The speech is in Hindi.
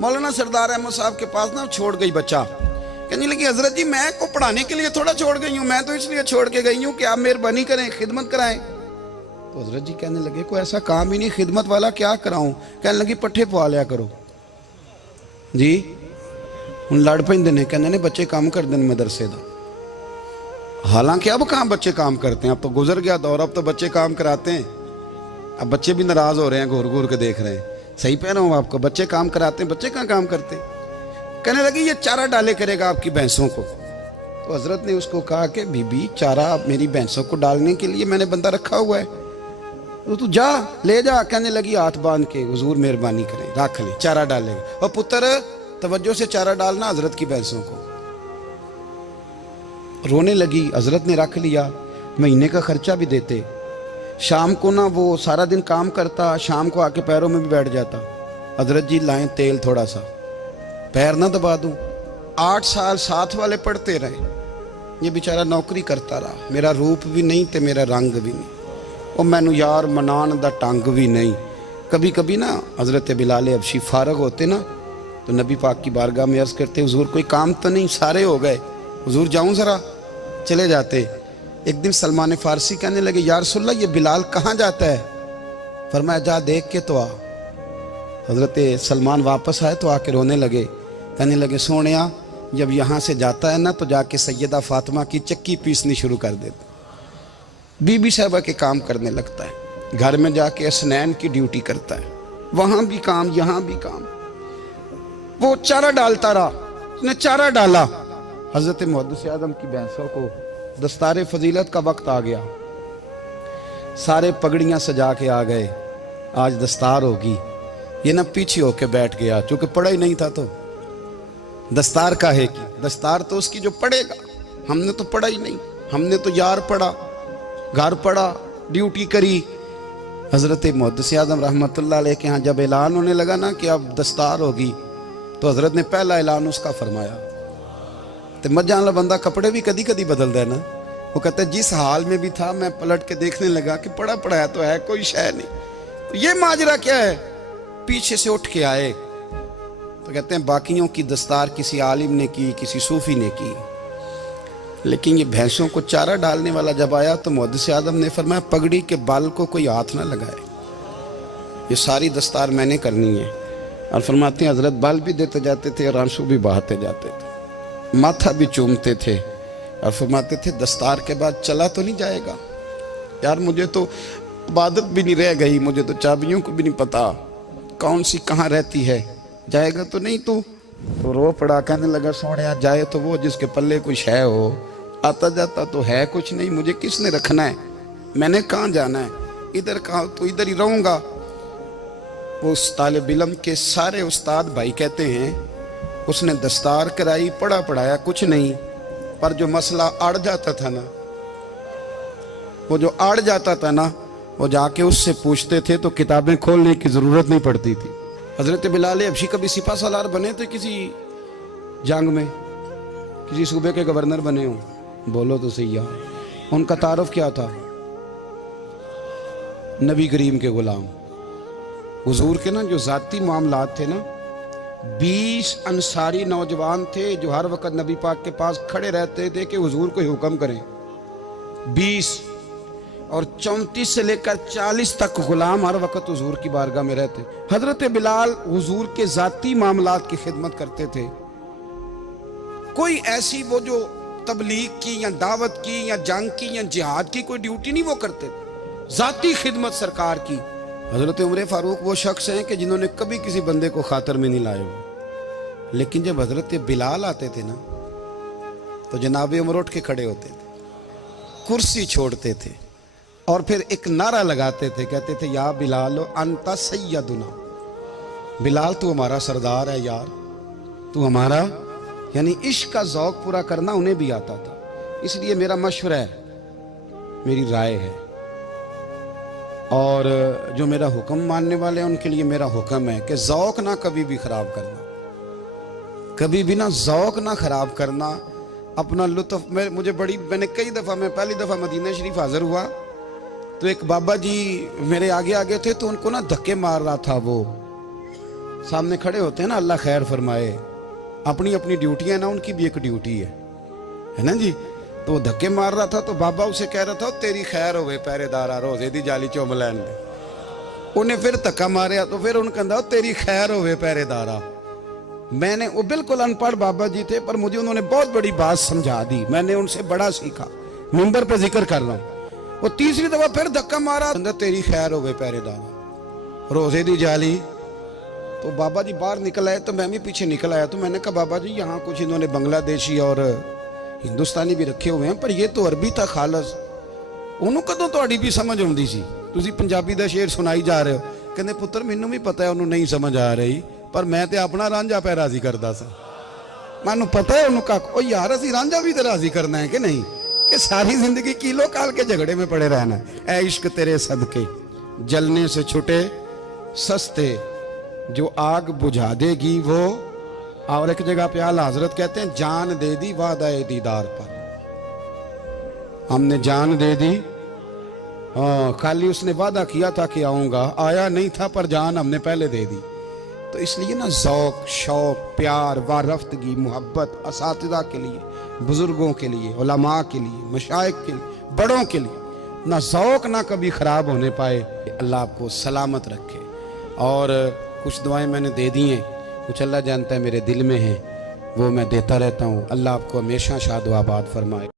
मौलाना सरदार अहमद साहब के पास ना छोड़ गई बच्चा, कहने लगी हजरत जी मैं को पढ़ाने के लिए थोड़ा छोड़ गई हूँ, मैं तो इसलिए छोड़ के गई हूँ कि आप मेहरबानी करें, खिदमत कराएं। तो हजरत जी कहने लगे कोई ऐसा काम ही नहीं, खिदमत वाला क्या कराऊं। कहने लगी पट्ठे पवा लिया करो जी। हूँ लड़ पेंदे ने, कहने ने बच्चे काम कर दें मदरसे का। हालांकि अब कहाँ बच्चे काम करते हैं, अब तो गुजर गया दौर, अब तो बच्चे काम कराते हैं। अब बच्चे भी नाराज हो रहे हैं, घूर घूर के देख रहे हैं। सही कह रहा हूँ आपको, बच्चे काम कराते हैं, बच्चे कहाँ काम करते। कहने लगी ये चारा डाले करेगा आपकी भैंसों को। तो हजरत ने उसको कहा कि बीबी चारा मेरी भैंसों को डालने के लिए मैंने बंदा रखा हुआ है, तो तू जा ले जा। कहने लगी हाथ बांध के हुजूर मेहरबानी करें रख ले, चारा डालेगा। और पुत्र तवज्जो से चारा डालना हजरत की भैंसों को। रोने लगी, हजरत ने रख लिया, महीने का खर्चा भी देते। शाम को ना वो सारा दिन काम करता, शाम को आके पैरों में भी बैठ जाता। हजरत जी लाएं तेल थोड़ा सा, पैर ना दबा दूं। 8 साल साथ वाले पढ़ते रहे, ये बेचारा नौकरी करता रहा। मेरा रूप भी नहीं ते मेरा रंग भी नहीं, और मैनू यार मनान दा टंग भी नहीं। कभी कभी ना हजरत बिलाल हबशी फारग होते ना, तो नबी पाक की बारगाह में अर्ज करते हुजूर कोई काम तो नहीं, सारे हो गए, हुजूर जाऊं जरा, चले जाते। एक दिन सलमान फारसी कहने लगे या रसूलल्लाह ये बिलाल कहाँ जाता है। फरमाया जा देख के तो आ। हजरत सलमान वापस आए तो आके रोने लगे, कहने लगे सोनिया जब यहाँ से जाता है ना तो जाके सैयदा फातिमा की चक्की पीसनी शुरू कर देता, बीबी साहबा के काम करने लगता है, घर में जाके स्नैन की ड्यूटी करता है, वहाँ भी काम यहाँ भी काम। वो चारा डालता रहा, उसने चारा डाला। हजरत मुहद्दिस आदम की भैंसों को दस्तार फजीलत का वक्त आ गया, सारे पगड़ियाँ सजा के आ गए, आज दस्तार होगी। ये ना पीछे होके बैठ गया, चूंकि पढ़ा ही नहीं था तो दस्तार का है कि दस्तार तो उसकी जो पढ़ेगा, हमने तो पढ़ा ही नहीं, हमने तो यार पढ़ा, घर पढ़ा, ड्यूटी करी। हजरत मुहद्दिस आदम रहमतुल्लाह अलैह के यहाँ जब ऐलान होने लगा ना कि अब दस्तार होगी, तो हजरत ने पहला ऐलान उसका फरमाया। तो मजा वाला बंदा कपड़े भी कदी कदी बदल दे ना, वो कहता है जिस हाल में भी था मैं पलट के देखने लगा कि पढ़ा पढ़ाया तो है, कोई शय नहीं। तो ये माजरा क्या है, पीछे से उठ के आए तो कहते हैं बाकियों की दस्तार किसी आलिम ने की, किसी सूफी ने की, लेकिन ये भैंसों को चारा डालने वाला जब आया तो मुहद्दिस आदम ने फरमाया पगड़ी के बाल को कोई हाथ ना लगाए, ये सारी दस्तार मैंने करनी है। और फरमाते हैं हजरत बाल भी देते जाते थे और आंसू भी बहाते जाते थे, माथा भी चूमते थे, और फरमाते थे दस्तार के बाद चला तो नहीं जाएगा यार, मुझे तो इबादत भी नहीं रह गई, मुझे तो चाबियों को भी नहीं पता कौन सी कहाँ रहती है, जाएगा तो नहीं तू। तो रो पड़ा, कहने लगा सोनिया जाए तो वो जिसके पल्ले कुछ है हो, आता जाता तो है कुछ नहीं, मुझे किसने रखना है, मैंने कहाँ जाना है, इधर कहाँ तो इधर ही रहूँगा। वो उस तालिब इल्म के सारे उस्ताद भाई कहते हैं उसने दस्तार कराई, पढ़ा पढ़ाया कुछ नहीं, पर जो मसला अड़ जाता था ना, वो जो अड़ जाता था ना, वो जाके उससे पूछते थे तो किताबें खोलने की ज़रूरत नहीं पड़ती थी। हजरत बिलाल हबशी कभी सिपा सालार बने थे किसी जंग में, किसी सूबे के गवर्नर बने हो, बोलो तो सही यार। उनका तारुफ क्या था, नबी करीम के गुलाम। हुजूर के ना जो ज़ाती मामलात थे ना, 20 अंसारी नौजवान थे जो हर वक्त नबी पाक के पास खड़े रहते थे कि हुजूर को हुक्म करें, 20, और 34 से लेकर 40 तक गुलाम हर वक्त हुजूर की बारगाह में रहते। हजरत बिलाल हुजूर के ज़ाती मामलात की खिदमत करते थे, कोई ऐसी वो जो तबलीग की या दावत की या जंग की या जिहाद की कोई ड्यूटी नहीं वो करते थे, ज़ाती खिदमत सरकार की। हजरत उमर फारूक वो शख्स हैं कि जिन्होंने कभी किसी बंदे को खातर में नहीं लाए हो, लेकिन जब हजरत बिलाल आते थे ना तो जनाब उमर उठ के खड़े होते थे, कुर्सी छोड़ते थे और फिर एक नारा लगाते थे, कहते थे या बिलाल अंता सैयदुना, बिलाल तू हमारा सरदार है यार, तू हमारा, यानी इश्क का ज़ौक़ पूरा करना उन्हें भी आता था। इसलिए मेरा मशवरा है, मेरी राय है, और जो मेरा हुक्म मानने वाले हैं उनके लिए मेरा हुक्म है कि ज़ौक़ ना कभी भी ख़राब करना, कभी भी ना ज़ौक़ ना ख़राब करना, अपना लुत्फ़। मैंने कई दफ़ा, मैं पहली दफ़ा मदीना शरीफ हाज़िर हुआ तो एक बाबा जी मेरे आगे आगे थे, तो उनको ना धक्के मार रहा था वो, सामने खड़े होते हैं ना, अल्लाह खैर फरमाए, अपनी अपनी ड्यूटियां ना, उनकी भी एक ड्यूटी है ना जी। तो वो धक्के मार रहा था, तो बाबा उसे कह रहा था तेरी खैर होवे पहरेदारा, रोजे दी जाली चुम लैन दे। उन्हें फिर धक्का मारिया, तो फिर उन्हें कहता तेरी खैर होवे पहरेदारा। मैंने, वो बिल्कुल अनपढ़ बाबा जी थे, पर मुझे उन्होंने बहुत बड़ी बात समझा दी, मैंने उनसे बड़ा सीखा, मिंबर पे जिक्र कर रहा हूं। वो तीसरी दफा फिर धक्का मारा, तेरी खैर होवे पहरेदारा, रोजे दी जाली। तो बाबा जी बाहर निकल आए, तो मैं भी पीछे निकल आया। तो मैंने कहा बाबा जी यहाँ कुछ इन्होंने बांग्लादेशी और हिंदुस्तानी भी रखे हुए हैं, पर ये तो अरबी था खालस। ਉਹਨੂੰ ਕਦੋਂ ਤੁਹਾਡੀ ਵੀ ਸਮਝ ਆਉਂਦੀ ਸੀ? ਤੁਸੀਂ ਪੰਜਾਬੀ ਦਾ ਸ਼ੇਰ ਸੁਣਾਈ ਜਾ ਰਹੇ ਹੋ। ਕਹਿੰਦੇ ਪੁੱਤਰ ਮੈਨੂੰ ਵੀ ਪਤਾ ਹੈ ਉਹਨੂੰ ਨਹੀਂ ਸਮਝ ਆ ਰਹੀ, ਪਰ ਮੈਂ ਤੇ ਆਪਣਾ ਰਾਂਝਾ ਪੈ ਰਾਜ਼ੀ ਕਰਦਾ ਸਾਂ। ਮੈਨੂੰ ਪਤਾ ਹੈ ਉਹਨੂੰ ਕੱਖ, ਉਹ ਯਾਰ ਅਸੀਂ ਰਾਂਝਾ ਵੀ ਤੇ ਰਾਜ਼ੀ ਕਰਨਾ ਹੈ कि नहीं, कि सारी जिंदगी किलो काल के झगड़े में पड़े रहना है। ऐ इश्क तेरे सदके जलने से छुटे सस्ते, जो आग बुझा देगी वो। और एक जगह पे आला हजरत कहते हैं जान दे दी वादा दीदार पर, हमने जान दे दी। खाली उसने वादा किया था कि आऊंगा, आया नहीं था, पर जान हमने पहले दे दी। तो इसलिए ना ज़ौक़ शौक़ प्यार वारफ्तगी मोहब्बत असातिज़ा के लिए, बुज़ुर्गों के लिए, उलमा के लिए, मशाइख के लिए, बड़ों के लिए ना ज़ौक़ ना कभी ख़राब होने पाए। अल्लाह आपको सलामत रखे। और कुछ दुआएं मैंने दे दी हैं, कुछ अल्लाह जानता है मेरे दिल में है, वो मैं देता रहता हूँ। अल्लाह आपको हमेशा शाद व आबाद फरमाए।